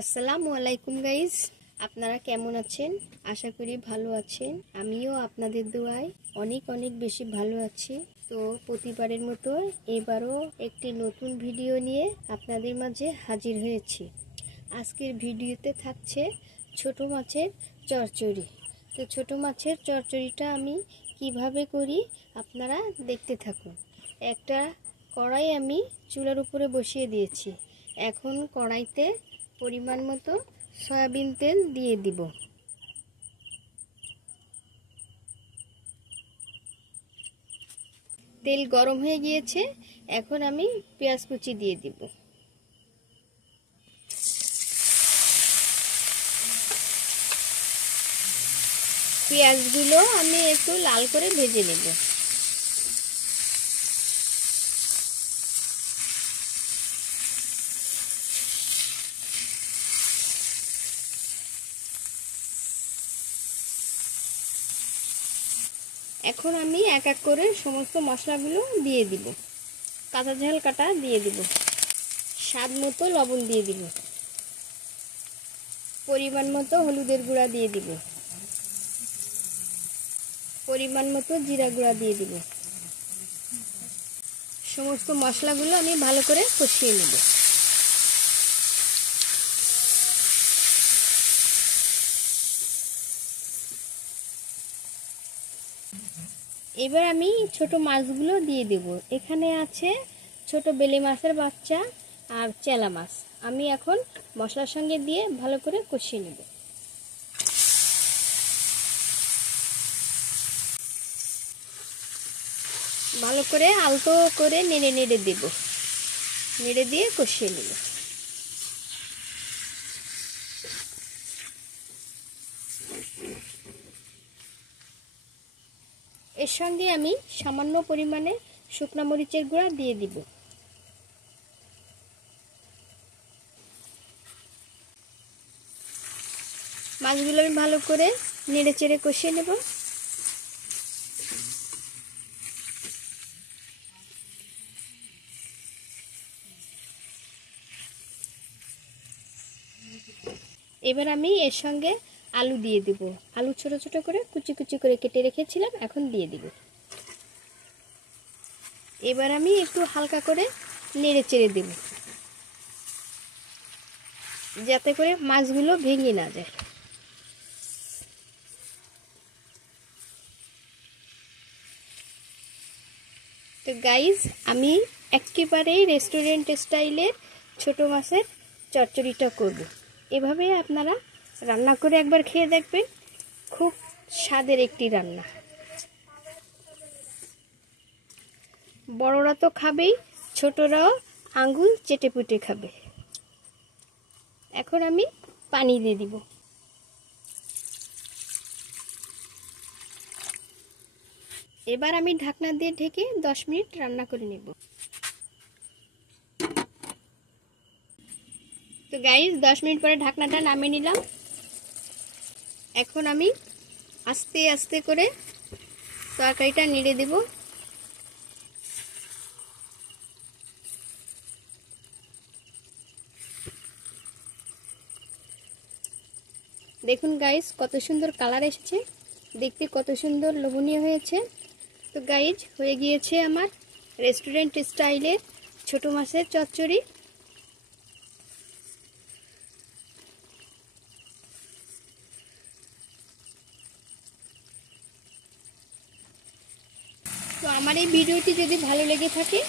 আসসালামু আলাইকুম গাইজ, আপনারা কেমন আছেন? আশা করি ভালো আছেন। আমিও আপনাদের দোয়ায় অনেক অনেক বেশি ভালো আছি। তো প্রতিবারের মতো এবারও একটি নতুন ভিডিও নিয়ে আপনাদের মাঝে হাজির হয়েছি। আজকের ভিডিওতে থাকছে ছোট মাছের চচ্চড়ি। তো ছোট মাছের চচ্চড়িটা আমি কিভাবে করি আপনারা দেখতে থাকুন। একটা কড়াই আমি চুলার উপরে বসিয়ে দিয়েছি। এখন কড়াইতে পরিমাণ মতো সয়াবিন তেল দিয়ে দিব। তেল গরম হয়ে গিয়েছে, এখন আমি পেঁয়াজ কুচি দিয়ে দিব। পেঁয়াজগুলো আমি একটু লাল করে ভেজে নেব। এখন আমি এক এক করে সমস্ত মশলাগুলো দিয়ে দিব। কাঁচা ঝাল কাটা দিয়ে দিব, স্বাদ মতো লবণ দিয়ে দিব, পরিমাণ মতো হলুদের গুঁড়া দিয়ে দিব, পরিমাণ মতো জিরা গুঁড়া দিয়ে দিব। সমস্ত মশলাগুলো আমি ভালো করে কষিয়ে নেব। এবার আমি ছোট মাছগুলো দিয়ে দেব। এখানে আছে ছোট বেলে মাছের বাচ্চা আর চেলা মাছ। আমি এখন মশলার সঙ্গে দিয়ে ভালো করে কষিয়ে নেব। ভালো করে আলতো করে নেড়ে নেড়ে দেব, নেড়ে দিয়ে কষিয়ে নেব। এর সঙ্গে আমি সামান্য পরিমাণে শুকনো মরিচের গুঁড়া দিয়ে দিব। মাছগুলো আমি ভালো করে নেড়ে চেড়ে কষিয়ে নেব। এবার আমি এর সঙ্গে আলু দিয়ে দিব। আলু ছোট ছোট করে কুচি কুচি করে কেটে রেখেছিলাম, এখন দিয়ে দিব। এবার আমি একটু হালকা করে নেড়ে চেড়ে দেব, যাতে করে মাছগুলো ভেঙে না যায়। তো গাইজ, আমি একেবারেই রেস্টুরেন্ট স্টাইলের ছোট মাছের চচ্চড়িটা করব। এভাবে আপনারা রান্না করে একবার খেয়ে দেখবেন, খুব স্বাদের একটি রান্না। বড়রা তো খাবেই, ছোটরাও আঙ্গুল চেটে পুটে খাবে। এখন আমি পানি দিয়ে দিব। এবার আমি ঢাকনা দিয়ে ঢেকে 10 মিনিট রান্না করে নেব। তো গাইস, 10 মিনিট পরে ঢাকনাটা নামিয়ে নিলাম। এখন আমি আস্তে আস্তে করে তরকারিটা নেড়ে দেব। দেখুন গাইস, কত সুন্দর কালার এসেছে, দেখতে কত সুন্দর লোভনীয় হয়েছে। তো গাইস, হয়ে গিয়েছে আমার রেস্টুরেন্ট স্টাইলের ছোট মাছের চচ্চড়ি। তো আমার এই ভিডিওটি যদি ভালো লেগে থাকে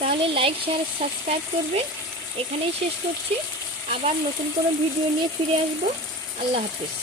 তাহলে লাইক, শেয়ার, সাবস্ক্রাইব করবে। এখানেই শেষ করছি, আবার নতুন কোনো ভিডিও নিয়ে ফিরে আসবো। আল্লাহ হাফেজ।